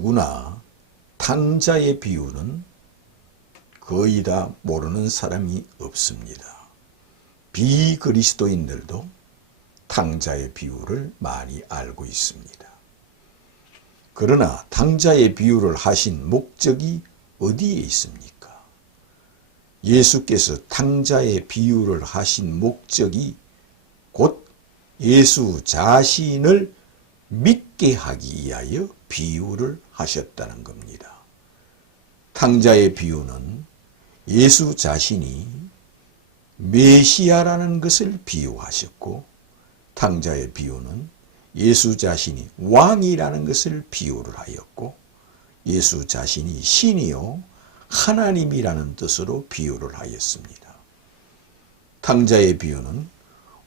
누구나 탕자의 비유는 거의 다 모르는 사람이 없습니다. 비그리스도인들도 탕자의 비유를 많이 알고 있습니다. 그러나 탕자의 비유를 하신 목적이 어디에 있습니까? 예수께서 탕자의 비유를 하신 목적이 곧 예수 자신을 믿게 하기 위하여 비유를 하셨다는 겁니다. 탕자의 비유는 예수 자신이 메시아라는 것을 비유하셨고, 탕자의 비유는 예수 자신이 왕이라는 것을 비유를 하였고, 예수 자신이 신이요 하나님이라는 뜻으로 비유를 하였습니다. 탕자의 비유는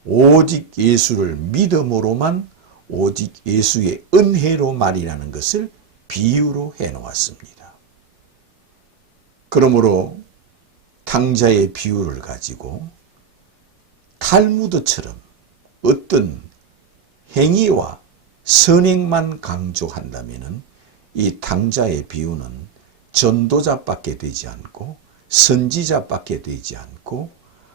오직 예수를 믿음으로만 오직 예수의 은혜로만이라는 것을 비유로 해놓았습니다. 그러므로 탕자의 비유를 가지고 탈무드처럼 어떤 행위와 선행만 강조한다면 이 탕자의 비유는 전도자밖에 되지 않고 선지자밖에 되지 않고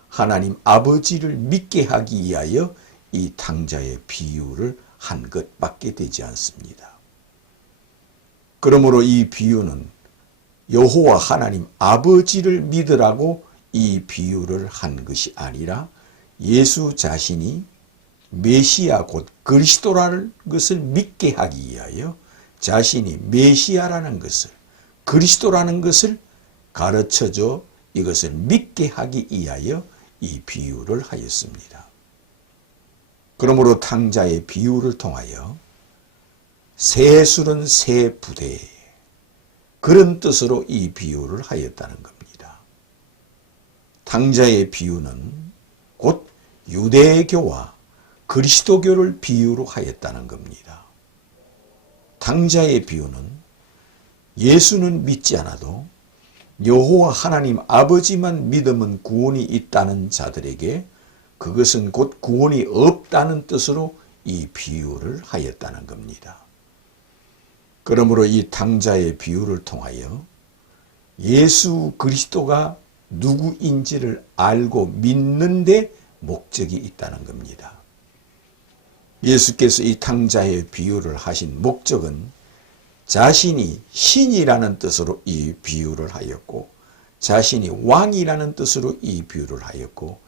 하나님 아버지를 믿게 하기 위하여 이 탕자의 비유를 한 것밖에 되지 않습니다. 그러므로 이 비유는 여호와 하나님 아버지를 믿으라고 이 비유를 한 것이 아니라 예수 자신이 메시아 곧 그리스도라는 것을 믿게 하기 위하여 자신이 메시아라는 것을 그리스도라는 것을 가르쳐줘 이것을 믿게 하기 위하여 이 비유를 하였습니다. 그러므로 탕자의 비유를 통하여 새 술은 새 부대 그런 뜻으로 이 비유를 하였다는 겁니다. 탕자의 비유는 곧 유대교와 그리스도교를 비유로 하였다는 겁니다. 탕자의 비유는 예수는 믿지 않아도 여호와 하나님 아버지만 믿으면 구원이 있다는 자들에게 그것은 곧 구원이 없다는 뜻으로 이 비유를 하였다는 겁니다. 그러므로 이 탕자의 비유를 통하여 예수 그리스도가 누구인지를 알고 믿는 데 목적이 있다는 겁니다. 예수께서 이 탕자의 비유를 하신 목적은 자신이 신이라는 뜻으로 이 비유를 하였고, 자신이 왕이라는 뜻으로 이 비유를 하였고,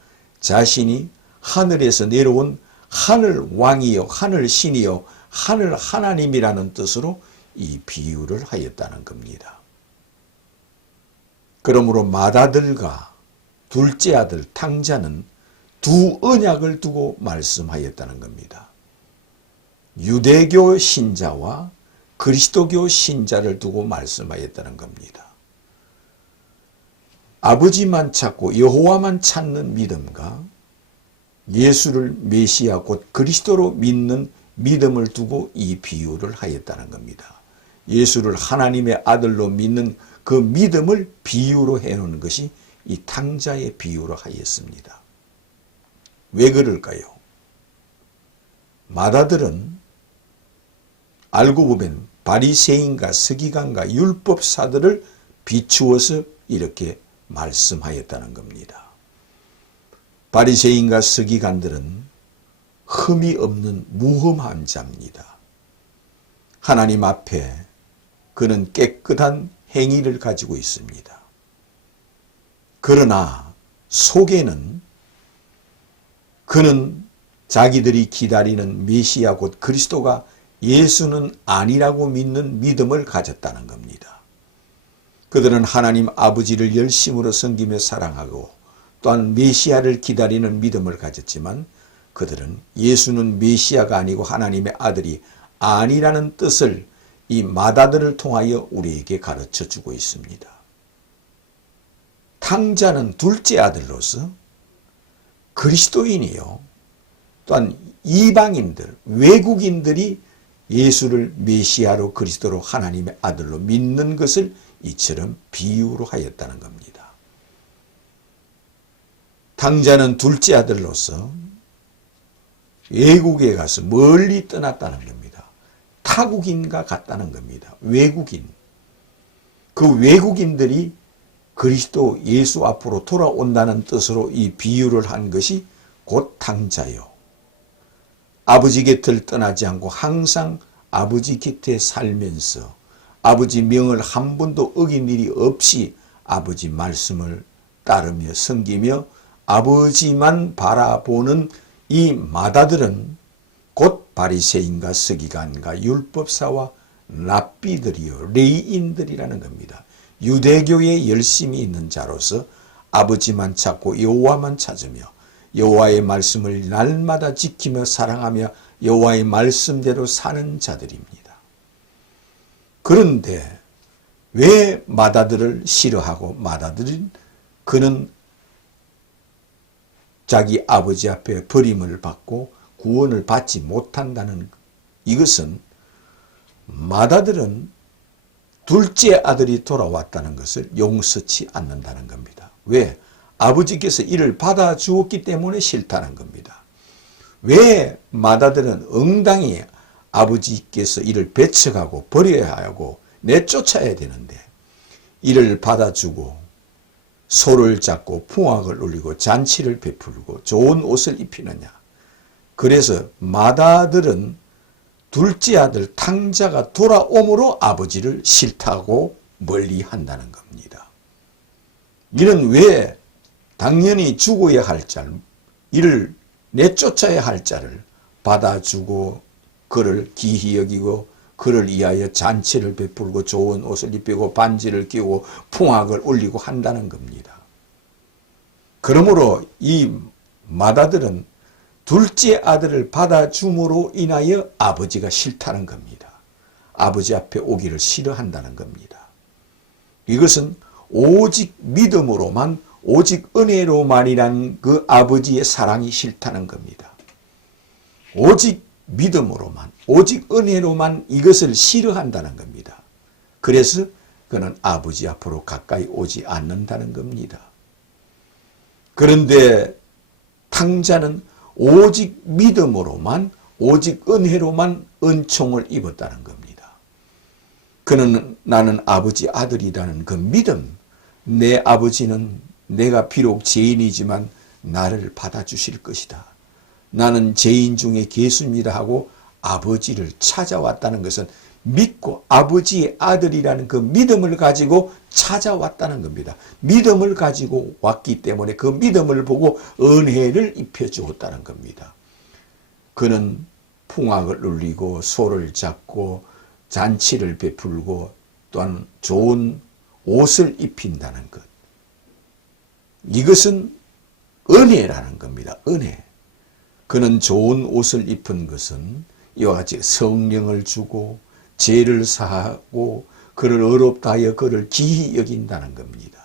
자신이 하늘에서 내려온 하늘 왕이요 하늘 신이요 하늘 하나님이라는 뜻으로 이 비유를 하였다는 겁니다. 그러므로 맏아들과 둘째 아들 탕자는 두 언약을 두고 말씀하였다는 겁니다. 유대교 신자와 그리스도교 신자를 두고 말씀하였다는 겁니다. 아버지만 찾고 여호와만 찾는 믿음과 예수를 메시아 곧 그리스도로 믿는 믿음을 두고 이 비유를 하였다는 겁니다. 예수를 하나님의 아들로 믿는 그 믿음을 비유로 해놓은 것이 이 탕자의 비유로 하였습니다. 왜 그럴까요? 맏아들은 알고 보면 바리새인과 서기관과 율법사들을 비추어서 이렇게 말씀하였다는 겁니다. 바리새인과 서기관들은 흠이 없는 무흠한 자입니다. 하나님 앞에 그는 깨끗한 행위를 가지고 있습니다. 그러나 속에는 그는 자기들이 기다리는 메시아 곧 그리스도가 예수는 아니라고 믿는 믿음을 가졌다는 겁니다. 그들은 하나님 아버지를 열심으로 섬기며 사랑하고 또한 메시아를 기다리는 믿음을 가졌지만 그들은 예수는 메시아가 아니고 하나님의 아들이 아니라는 뜻을 이 맏아들을 통하여 우리에게 가르쳐주고 있습니다. 탕자는 둘째 아들로서 그리스도인이요 또한 이방인들, 외국인들이 예수를 메시아로 그리스도로 하나님의 아들로 믿는 것을 이처럼 비유로 하였다는 겁니다. 탕자는 둘째 아들로서 외국에 가서 멀리 떠났다는 겁니다. 타국인과 같다는 겁니다. 외국인. 그 외국인들이 그리스도 예수 앞으로 돌아온다는 뜻으로 이 비유를 한 것이 곧 탕자요. 아버지 곁을 떠나지 않고 항상 아버지 곁에 살면서 아버지 명을 한 번도 어긴 일이 없이 아버지 말씀을 따르며 섬기며 아버지만 바라보는 이 마다들은 곧 바리새인과 서기관과 율법사와 랍비들이요 레이인들이라는 겁니다. 유대교에 열심히 있는 자로서 아버지만 찾고 여호와만 찾으며 여호와의 말씀을 날마다 지키며 사랑하며 여호와의 말씀대로 사는 자들입니다. 그런데 왜 마다들을 싫어하고 마다들은 그는 자기 아버지 앞에 버림을 받고 구원을 받지 못한다는 이것은 마다들은 둘째 아들이 돌아왔다는 것을 용서치 않는다는 겁니다. 왜? 아버지께서 이를 받아주었기 때문에 싫다는 겁니다. 왜 마다들은 응당히 아버지께서 이를 배척하고 버려야 하고 내쫓아야 되는데 이를 받아주고 소를 잡고 풍악을 울리고 잔치를 베풀고 좋은 옷을 입히느냐. 그래서 마다들은 둘째 아들 탕자가 돌아옴으로 아버지를 싫다고 멀리한다는 겁니다. 이는 왜 당연히 죽어야 할 자, 이를 내쫓아야 할 자를 받아주고 그를 기히 여기고 그를 위하여 잔치를 베풀고 좋은 옷을 입히고 반지를 끼고 풍악을 울리고 한다는 겁니다. 그러므로 이 마다들은 둘째 아들을 받아줌으로 인하여 아버지가 싫다는 겁니다. 아버지 앞에 오기를 싫어한다는 겁니다. 이것은 오직 믿음으로만 오직 은혜로만이란 그 아버지의 사랑이 싫다는 겁니다. 오직 믿음으로만 오직 은혜로만 이것을 싫어한다는 겁니다. 그래서 그는 아버지 앞으로 가까이 오지 않는다는 겁니다. 그런데 탕자는 오직 믿음으로만 오직 은혜로만 은총을 입었다는 겁니다. 그는 나는 아버지 아들이라는 그 믿음, 내 아버지는 내가 비록 죄인이지만 나를 받아주실 것이다. 나는 죄인 중에 괴수입니다 하고 아버지를 찾아왔다는 것은 믿고 아버지의 아들이라는 그 믿음을 가지고 찾아왔다는 겁니다. 믿음을 가지고 왔기 때문에 그 믿음을 보고 은혜를 입혀주었다는 겁니다. 그는 풍악을 울리고 소를 잡고 잔치를 베풀고 또한 좋은 옷을 입힌다는 것. 이것은 은혜라는 겁니다. 은혜. 그는 좋은 옷을 입은 것은 이와 같이 성령을 주고 죄를 사하고 그를 의롭다 하여 그를 기히 여긴다는 겁니다.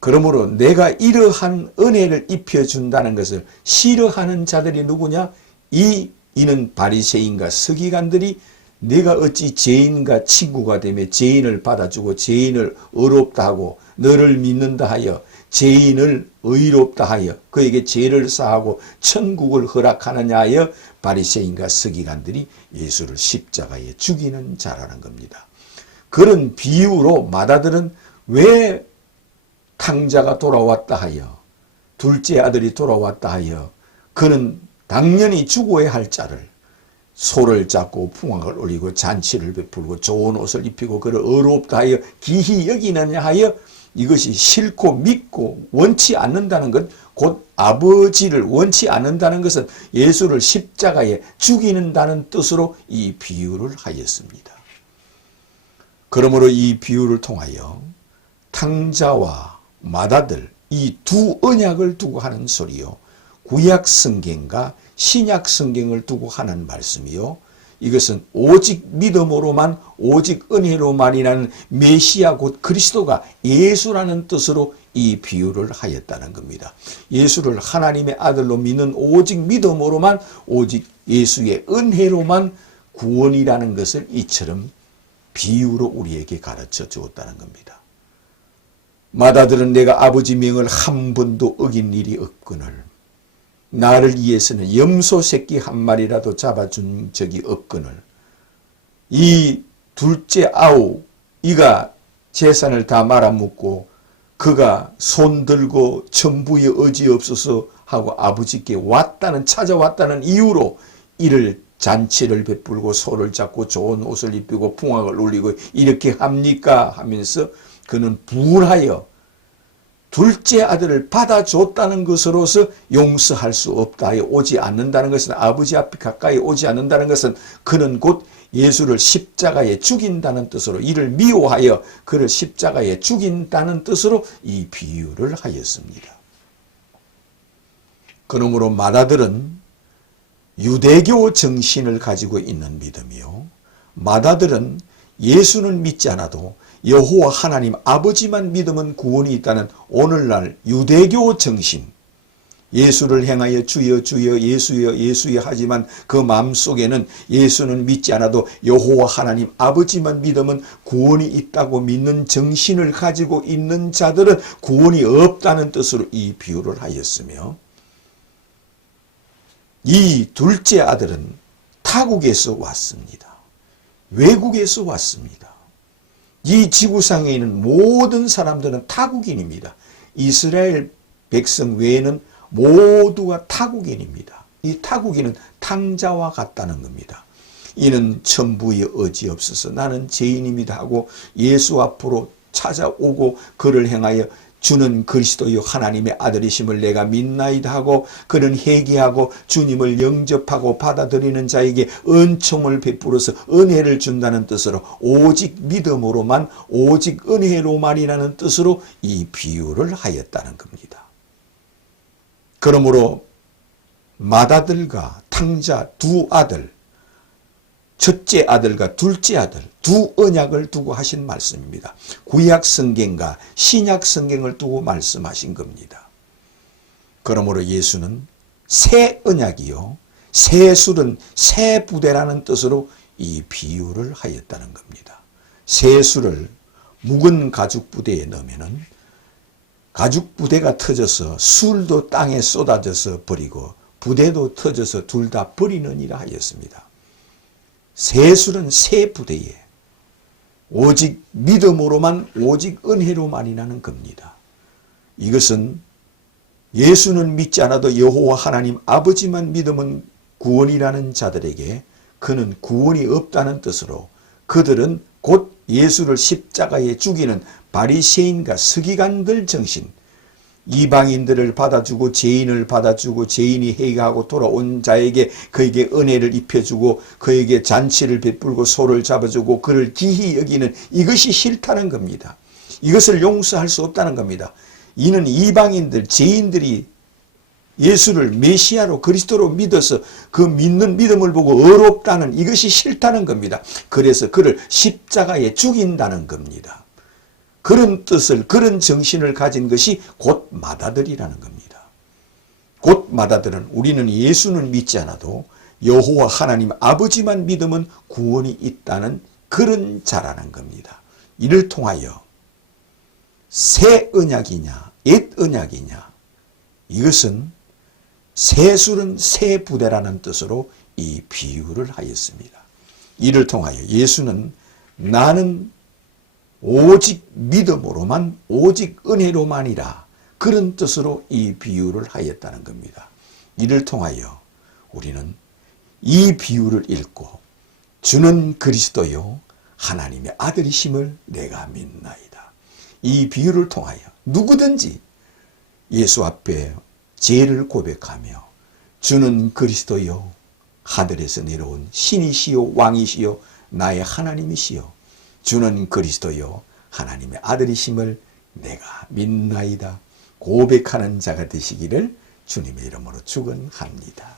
그러므로 내가 이러한 은혜를 입혀준다는 것을 싫어하는 자들이 누구냐? 이는 바리새인과 서기관들이 내가 어찌 죄인과 친구가 되며 죄인을 받아주고 죄인을 의롭다 하고 너를 믿는다 하여 죄인을 의롭다 하여 그에게 죄를 사하고 천국을 허락하느냐 하여 바리새인과 서기관들이 예수를 십자가에 죽이는 자라는 겁니다. 그런 비유로 마다들은 왜 탕자가 돌아왔다 하여 둘째 아들이 돌아왔다 하여 그는 당연히 죽어야 할 자를 소를 잡고 풍악을 울리고 잔치를 베풀고 좋은 옷을 입히고 그를 의롭다 하여 기히 여기느냐 하여 이것이 싫고 믿고 원치 않는다는 것, 곧 아버지를 원치 않는다는 것은 예수를 십자가에 죽이는다는 뜻으로 이 비유를 하였습니다. 그러므로 이 비유를 통하여 탕자와 마다들 이 두 언약을 두고 하는 소리요. 구약 성경과 신약 성경을 두고 하는 말씀이요. 이것은 오직 믿음으로만 오직 은혜로만이라는 메시아 곧 그리스도가 예수라는 뜻으로 이 비유를 하였다는 겁니다. 예수를 하나님의 아들로 믿는 오직 믿음으로만 오직 예수의 은혜로만 구원이라는 것을 이처럼 비유로 우리에게 가르쳐 주었다는 겁니다. 마다들은 내가 아버지 명을 한 번도 어긴 일이 없거늘 나를 위해서는 염소 새끼 한 마리라도 잡아준 적이 없거늘 이 둘째 아우 이가 재산을 다 말아먹고 그가 손들고 천부의 의지 없어서 하고 아버지께 찾아왔다는 이유로 이를 잔치를 베풀고 소를 잡고 좋은 옷을 입히고 풍악을 울리고 이렇게 합니까? 하면서 그는 분하여 둘째 아들을 받아줬다는 것으로서 용서할 수 없다. 오지 않는다는 것은 아버지 앞에 가까이 오지 않는다는 것은 그는 곧 예수를 십자가에 죽인다는 뜻으로 이를 미워하여 그를 십자가에 죽인다는 뜻으로 이 비유를 하였습니다. 그러므로 맏아들은 유대교 정신을 가지고 있는 믿음이요. 맏아들은 예수는 믿지 않아도 여호와 하나님 아버지만 믿으면 구원이 있다는 오늘날 유대교 정신, 예수를 향하여 주여 주여 예수여 예수여 하지만 그 마음속에는 예수는 믿지 않아도 여호와 하나님 아버지만 믿으면 구원이 있다고 믿는 정신을 가지고 있는 자들은 구원이 없다는 뜻으로 이 비유를 하였으며, 이 둘째 아들은 타국에서 왔습니다. 외국에서 왔습니다. 이 지구상에 있는 모든 사람들은 타국인입니다. 이스라엘 백성 외에는 모두가 타국인입니다. 이 타국인은 탕자와 같다는 겁니다. 이는 천부의 의지 없어서 나는 죄인입니다 하고 예수 앞으로 찾아오고 그를 향하여 주는 그리스도요 하나님의 아들이심을 내가 믿나이다 하고 그는 회개하고 주님을 영접하고 받아들이는 자에게 은총을 베풀어서 은혜를 준다는 뜻으로 오직 믿음으로만 오직 은혜로만이라는 뜻으로 이 비유를 하였다는 겁니다. 그러므로 맏아들과 탕자 두 아들, 첫째 아들과 둘째 아들 두 언약을 두고 하신 말씀입니다. 구약 성경과 신약 성경을 두고 말씀하신 겁니다. 그러므로 예수는 새 언약이요 새 술은 새 부대라는 뜻으로 이 비유를 하였다는 겁니다. 새 술을 묵은 가죽 부대에 넣으면은 가죽 부대가 터져서 술도 땅에 쏟아져서 버리고 부대도 터져서 둘 다 버리느니라 하였습니다. 새 술은 새 부대에 오직 믿음으로만 오직 은혜로만이라는 겁니다. 이것은 예수는 믿지 않아도 여호와 하나님 아버지만 믿으면 구원이라는 자들에게 그는 구원이 없다는 뜻으로 그들은 곧 예수를 십자가에 죽이는 바리새인과 서기관들 정신, 이방인들을 받아주고 죄인을 받아주고 죄인이 회개하고 돌아온 자에게 그에게 은혜를 입혀주고 그에게 잔치를 베풀고 소를 잡아주고 그를 기히 여기는 이것이 싫다는 겁니다. 이것을 용서할 수 없다는 겁니다. 이는 이방인들 죄인들이 예수를 메시아로 그리스도로 믿어서 그 믿는 믿음을 보고 어렵다는 이것이 싫다는 겁니다. 그래서 그를 십자가에 죽인다는 겁니다. 그런 뜻을 그런 정신을 가진 것이 곧 맏아들이라는 겁니다. 곧 맏아들은 우리는 예수는 믿지 않아도 여호와 하나님 아버지만 믿으면 구원이 있다는 그런 자라는 겁니다. 이를 통하여 새 언약이냐 옛 언약이냐 이것은 새 술은 새 부대라는 뜻으로 이 비유를 하였습니다. 이를 통하여 예수는 나는 오직 믿음으로만 오직 은혜로만이라 그런 뜻으로 이 비유를 하였다는 겁니다. 이를 통하여 우리는 이 비유를 읽고 주는 그리스도요 하나님의 아들이심을 내가 믿나이다. 이 비유를 통하여 누구든지 예수 앞에 죄를 고백하며 주는 그리스도요 하늘에서 내려온 신이시요 왕이시요 나의 하나님이시요 주는 그리스도요 하나님의 아들이심을 내가 믿나이다 고백하는 자가 되시기를 주님의 이름으로 축원합니다.